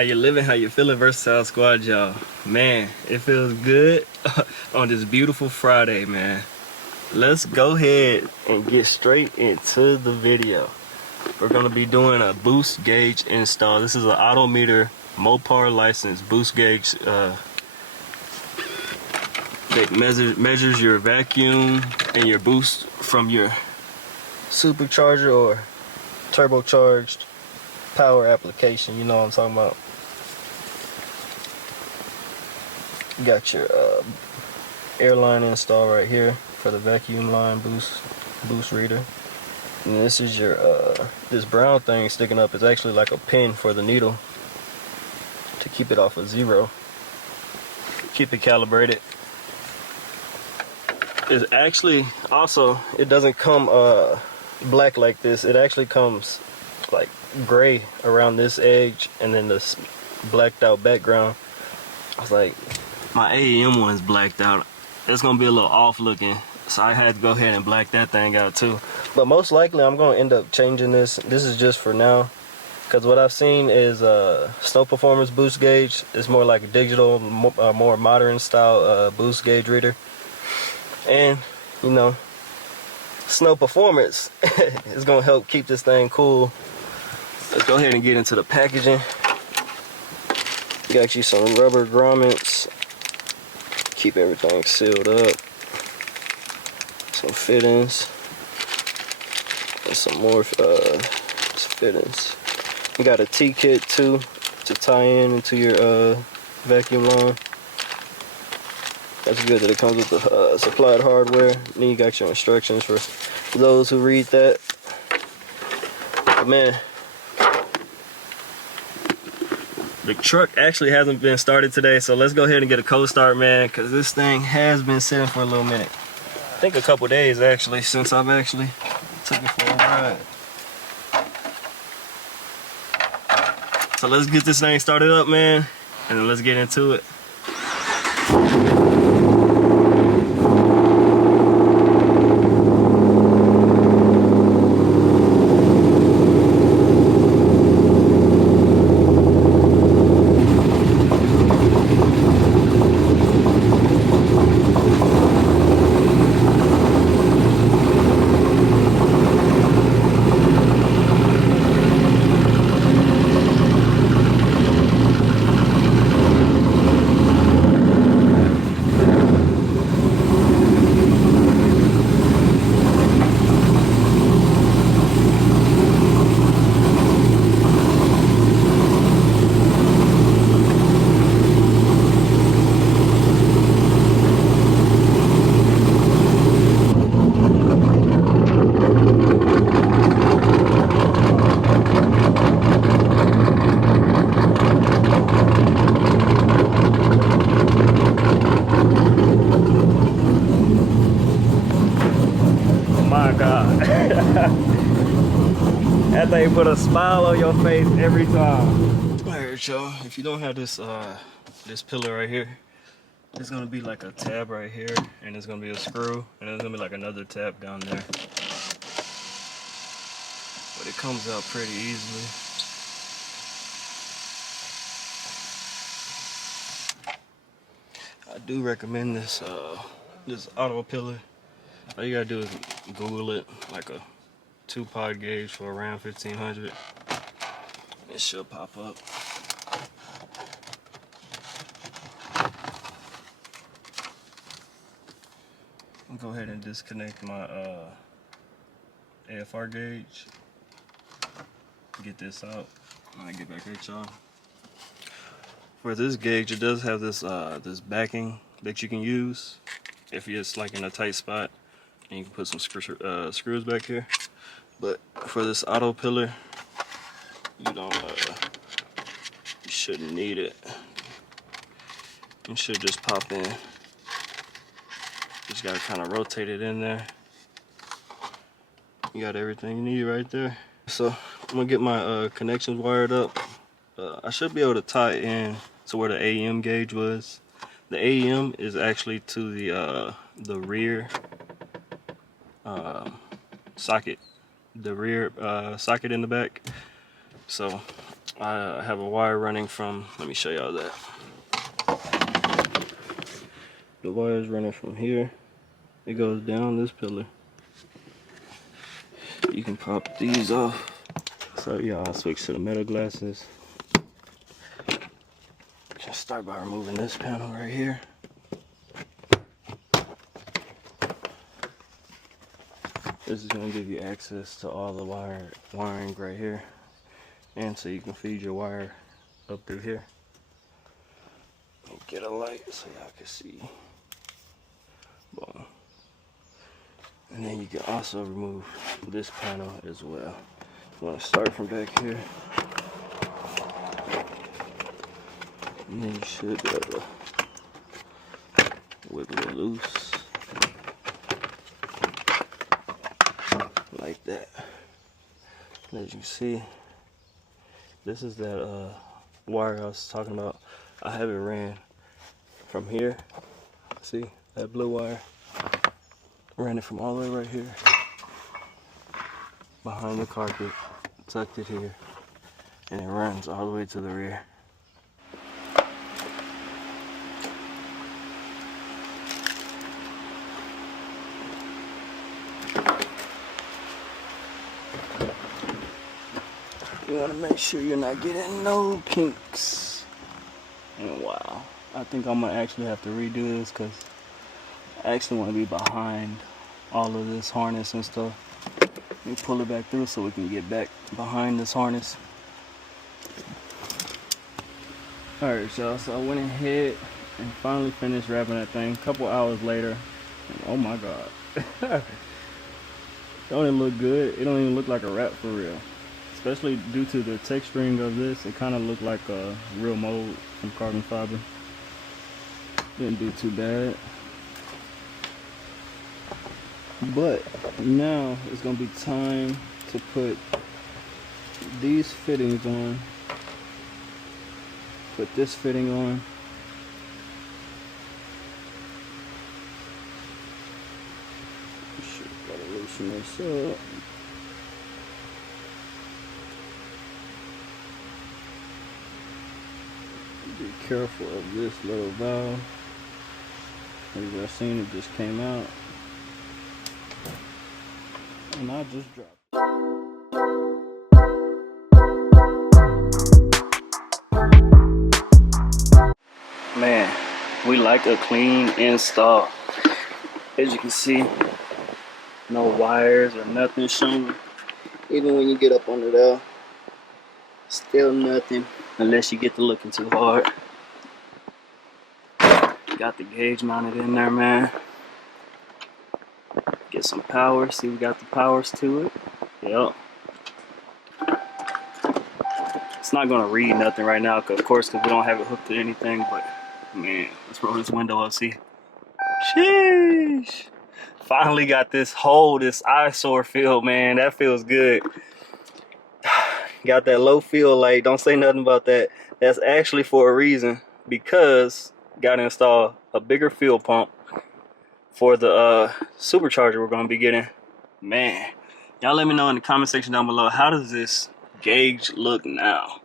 How you living? How you feeling, Versatile Squad, y'all? Man, it feels good on this beautiful Friday, man. Let's go ahead and get straight into the video. We're gonna be doing a boost gauge install. This is an Autometer mopar license boost gauge that measures your vacuum and your boost from your supercharger or turbocharged power application. You know what I'm talking about. You got your airline install right here for the vacuum line boost reader. And this is your this brown thing sticking up is actually like a pin for the needle to keep it off of zero. Keep it calibrated. It's actually also, it doesn't come black like this. It actually comes like gray around this edge and then this blacked out background. I was like, my AEM one's blacked out. It's gonna be a little off looking, so I had to go ahead and black that thing out too. But most likely I'm gonna end up changing this. This is just for now, because what I've seen is Snow Performance boost gauge. It's more like a digital, more modern style boost gauge reader. And you know, Snow Performance is gonna help keep this thing cool. Let's go ahead and get into the packaging. Got you some rubber grommets, keep everything sealed up. Some fittings, and some more fittings. You got a T-kit too to tie into your vacuum line. That's good that it comes with the supplied hardware. Then you got your instructions for those who read that. But man, the truck actually hasn't been started today, so let's go ahead and get a cold start, man, because this thing has been sitting for a little minute. I think a couple days actually since I've actually took it for a ride. So let's get this thing started up, man, and then let's get into it. That thing put a smile on your face every time. Alright, y'all, if you don't have this this pillar right here, it's gonna be like a tab right here, and it's gonna be a screw, and there's gonna be like another tab down there. But it comes out pretty easily. I do recommend this this auto pillar. All you gotta do is Google it, like a 2-pod gauge for around 1500. It should pop up. I'll go ahead and disconnect my AFR gauge. Get this out. I'll get back at y'all. For this gauge, it does have this this backing that you can use if it's like in a tight spot, and you can put some screws back here. But for this auto pillar, you don't you shouldn't need it. It should just pop in. Just gotta kind of rotate it in there. You got everything you need right there. So I'm gonna get my connections wired up. I should be able to tie it in to where the AEM gauge was. The AEM is actually to the rear socket, the rear socket in the back. So I have a wire running from, let me show y'all that. The wire is running from here. It goes down this pillar. You can pop these off. So yeah, I'll switch to the metal glasses. Just start by removing this panel right here. This is going to give you access to all the wiring right here, and so you can feed your wire up through here. Get a light so y'all can see. Boom. And then you can also remove this panel as well. I'm going to start from back here, and then you should be able to wiggle it loose like that. And as you can see, this is that wire I was talking about. I have it ran from here. See that blue wire? Ran it from all the way right here behind the carpet, tucked it here, and it runs all the way to the rear. You want to make sure you're not getting no kinks. And wow, I think I'm gonna actually have to redo this because I actually want to be behind all of this harness and stuff. Let me pull it back through so we can get back behind this harness. Alright y'all, so I went ahead and finally finished wrapping that thing a couple hours later. And oh my god. Don't even look good. It don't even look like a wrap for real. Especially due to the texturing of this, it kind of looked like a real mold from carbon fiber. Didn't do too bad. But now it's gonna be time to put these fittings on. Put this fitting on. Gotta loosen this up. Be careful of this little valve. As you guys seen, it just came out. And I just dropped it. Man, we like a clean install. As you can see, no wires or nothing showing. Even when you get up under there, still nothing. Unless you get to looking too hard. Got the gauge mounted in there, man. Get some power. See, we got the powers to it. Yep. It's not gonna read nothing right now, of course, because we don't have it hooked to anything. But man, let's roll this window up. See. Sheesh. Finally got this eyesore feel, man. That feels good. Got that low feel light. Don't say nothing about that. That's actually for a reason, because got to install a bigger fuel pump for the supercharger we're going to be getting. Man, y'all let me know in the comment section down below, how does this gauge look now?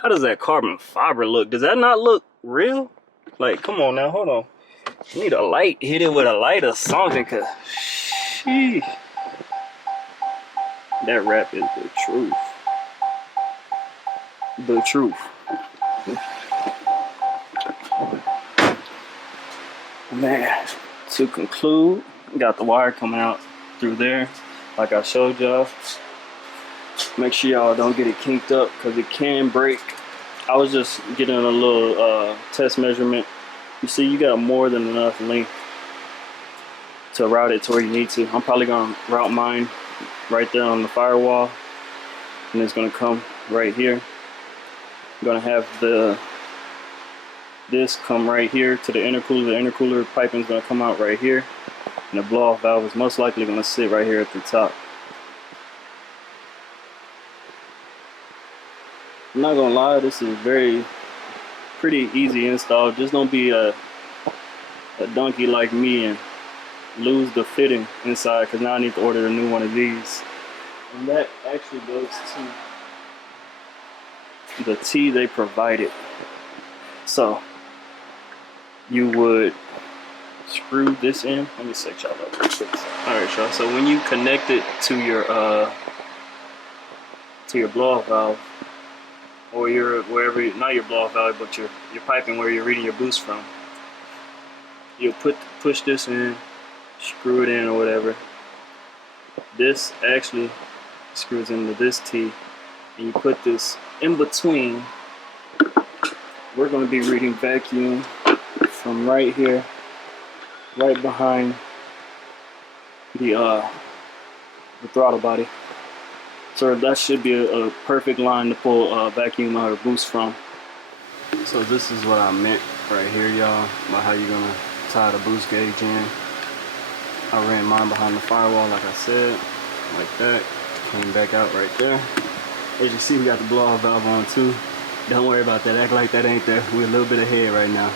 How does that carbon fiber look? Does that not look real? Like, come on now, hold on. You need a light. Hit it with a light or something, because sheesh, that wrap is the truth. The truth. Man, to conclude, got the wire coming out through there like I showed y'all. Make sure y'all don't get it kinked up because it can break. I was just getting a little test measurement. You see, you got more than enough length to route it to where you need to. I'm probably gonna route mine right there on the firewall, and it's gonna come right here. I'm gonna have this come right here to the intercooler. The intercooler piping is gonna come out right here, and the blow-off valve is most likely gonna sit right here at the top. I'm not gonna lie, this is pretty easy install. Just don't be a donkey like me and lose the fitting inside, because now I need to order a new one of these. And that actually goes to the T they provided. So you would screw this in. Let me set y'all up real quick. Alright, y'all. So when you connect it to your blow-off valve, or your wherever, not your blow-off valve, but your piping where you're reading your boost from, you push this in, screw it in or whatever. This actually screws into this T, and you put this in between. We're going to be reading vacuum from right here, right behind the throttle body. So that should be a perfect line to pull vacuum out or boost from. So this is what I meant right here, y'all, about how you're gonna tie the boost gauge in. I ran mine behind the firewall, like I said, like that. Came back out right there. As you see, we got the blow-off valve on too. Don't worry about that. Act like that ain't there. We're a little bit ahead right now.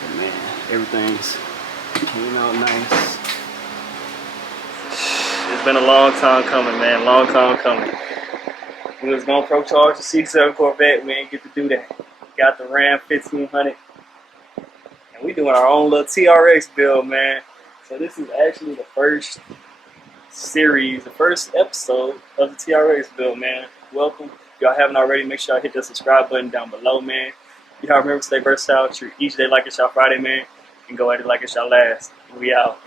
But man, everything's came out nice. It's been a long time coming, man. Long time coming. We was gonna pro charge the C7 Corvette. We ain't get to do that. Got the Ram 1500. And we doing our own little TRX build, man. So this is actually the first series, the first episode of the TRX build, man. Welcome. If y'all haven't already, make sure y'all hit the subscribe button down below, man. Y'all remember, stay versatile. Treat each day like it's y'all Friday, man. And go at it like it's y'all last. We out.